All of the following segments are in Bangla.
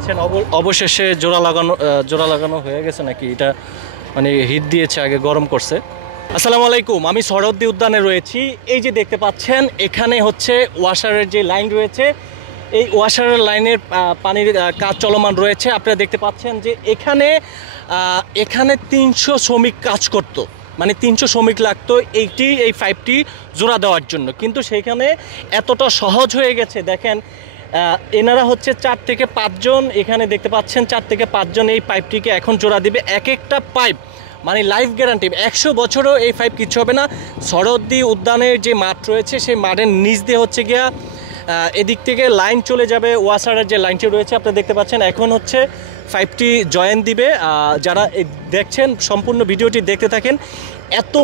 পাচ্ছেন অবশেষে জোড়া লাগানো হয়ে গেছে নাকি, এটা মানে হিট দিয়েছে, আগে গরম করছে। আসসালামু আলাইকুম, আমি সরহদ্দি উদ্যানে রয়েছি। এই যে দেখতে পাচ্ছেন এখানে হচ্ছে ওয়াশারের যে লাইন রয়েছে, এই ওয়াশারের লাইনের পানির কাজ চলমান রয়েছে। আপনারা দেখতে পাচ্ছেন যে এখানে 300 শ্রমিক কাজ করতো, মানে 300 শ্রমিক লাগতো এই পাইপটি জোড়া দেওয়ার জন্য, কিন্তু সেখানে এতটা সহজ হয়ে গেছে। দেখেন এনারা হচ্ছে 4 থেকে 5 জন, এখানে দেখতে পাচ্ছেন 4 থেকে 5 জন এই পাইপটিকে এখন জোড়া দিবে। এক একটা পাইপ মানে লাইফ গ্যারান্টি, 100 বছরও এই পাইপ কিছু হবে না। সরহদ্দি উদ্যানের যে মাঠ রয়েছে সেই মাঠের নিচ দিয়ে হচ্ছে গিয়া এদিক থেকে লাইন চলে যাবে, ওয়াসারের যে লাইনটি রয়েছে আপনারা দেখতে পাচ্ছেন। এখন হচ্ছে পাইপটি জয়েন দিবে। যারা দেখছেন সম্পূর্ণ ভিডিওটি দেখতে থাকেন। এত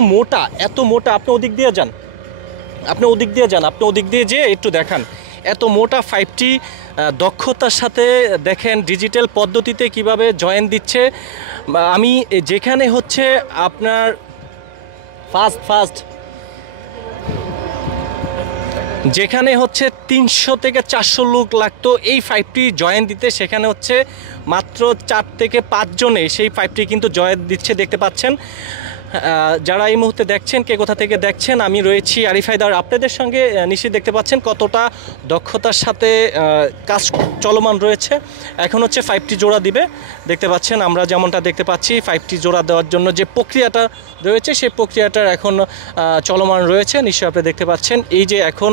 মোটা আপনি ওদিক দিয়ে যান, আপনি ওদিক দিয়ে যেয়ে একটু দেখান। এত মোটা পাইপটি দক্ষতার সাথে দেখেন ডিজিটাল পদ্ধতিতে কিভাবে জয়েন দিচ্ছে। আমি যেখানে হচ্ছে আপনার ফার্স্ট যেখানে হচ্ছে 300 থেকে 400 লোক লাগতো এই পাইপটি জয়েন দিতে, সেখানে হচ্ছে মাত্র 4 থেকে 5 জনে সেই পাইপটি কিন্তু জয়েন দিচ্ছে। দেখতে পাচ্ছেন যারা এই মুহূর্তে দেখছেন, কে কোথা থেকে দেখছেন, আমি রয়েছি আরিফ হায়দার আপনাদের সঙ্গে। নিশ্চয়ই দেখতে পাচ্ছেন কতটা দক্ষতার সাথে কাজ চলমান রয়েছে। এখন হচ্ছে পাইপটি জোড়া দিবে। দেখতে পাচ্ছেন আমরা যেমনটা দেখতে পাচ্ছি, পাইপটি জোড়া দেওয়ার জন্য যে প্রক্রিয়াটা রয়েছে সেই প্রক্রিয়াটার এখন চলমান রয়েছে। নিশ্চয়ই আপনি দেখতে পাচ্ছেন এই যে এখন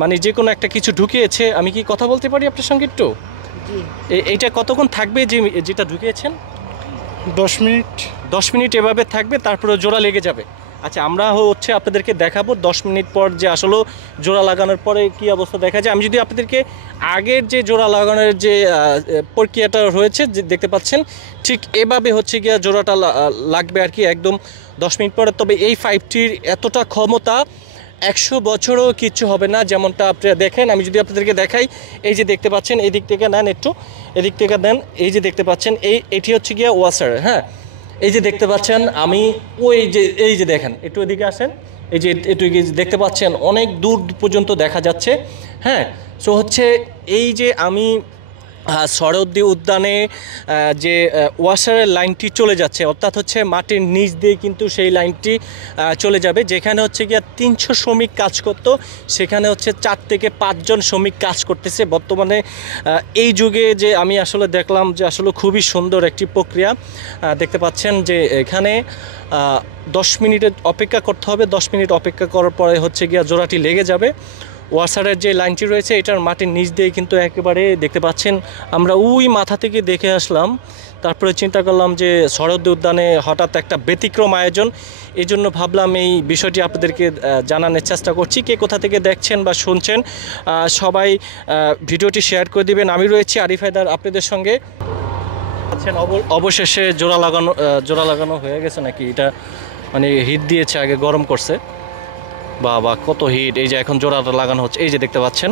মানে যে কোনো একটা কিছু ঢুকিয়েছে। আমি কি কথা বলতে পারি আপনার সঙ্গে একটু? এইটা কতক্ষণ থাকবে যেটা ঢুকিয়েছেন? 10 মিনিট এভাবে থাকবে, তারপরে জোড়া লেগে যাবে। আচ্ছা, আমরা হচ্ছে আপনাদেরকে দেখাবো 10 মিনিট পর যে আসলে জোড়া লাগানোর পরে কি অবস্থা দেখা যায়। আমি যদি আপনাদেরকে আগের যে জোড়া লাগানোর যে প্রক্রিয়াটা রয়েছে যে দেখতে পাচ্ছেন, ঠিক এভাবে হচ্ছে গিয়া জোড়াটা লাগবে আর কি একদম 10 মিনিট পরে। তবে এই পাইপটির এতটা ক্ষমতা 100 বছরও কিচ্ছু হবে না, যেমনটা আপনারা দেখেন। আমি যদি আপনাদেরকে দেখাই, এই যে দেখতে পাচ্ছেন, এদিক থেকে নেন, একটু এদিক থেকে দেন। এই যে দেখতে পাচ্ছেন এটি হচ্ছে গিয়া ওয়াসার। হ্যাঁ, এই যে দেখতে পাচ্ছেন, আমি এই যে দেখেন, একটু এদিকে আসেন। এই যে একটু দেখতে পাচ্ছেন অনেক দূর পর্যন্ত দেখা যাচ্ছে। হ্যাঁ, সো হচ্ছে এই যে আমি সরহদ্দি উদ্যানে যে ওয়াসারের লাইনটি চলে যাচ্ছে, অর্থাৎ হচ্ছে মাটির নিচ দিয়ে কিন্তু সেই লাইনটি চলে যাবে। যেখানে হচ্ছে গিয়া 300 শ্রমিক কাজ করতো, সেখানে হচ্ছে 4 থেকে 5 জন শ্রমিক কাজ করতেছে বর্তমানে। এই যুগে যে আমি আসলে দেখলাম যে আসলে খুবই সুন্দর একটি প্রক্রিয়া। দেখতে পাচ্ছেন যে এখানে 10 মিনিটের অপেক্ষা করতে হবে। 10 মিনিট অপেক্ষা করার পরে হচ্ছে গিয়া জোড়াটি লেগে যাবে। ওয়াসারের যে লাইনটি রয়েছে এটার মাটির নিচ দিয়ে কিন্তু একেবারে দেখতে পাচ্ছেন, আমরা ওই মাথা থেকে দেখে আসলাম। তারপরে চিন্তা করলাম যে সরহদ্দি উদ্যানে হঠাৎ একটা ব্যতিক্রম আয়োজন, এই জন্য ভাবলাম এই বিষয়টি আপনাদেরকে জানানোর চেষ্টা করছি। কে কোথা থেকে দেখছেন বা শুনছেন সবাই ভিডিওটি শেয়ার করে দিবেন। আমি রয়েছি আরিফ হায়দার আপনাদের সঙ্গে। অবশেষে জোড়া লাগানো হয়ে গেছে নাকি, এটা মানে হিট দিয়েছে, আগে গরম করছে। বাবা কত হিট! এই যে এখন জোড়াটা লাগানো হচ্ছে, এই যে দেখতে পাচ্ছেন।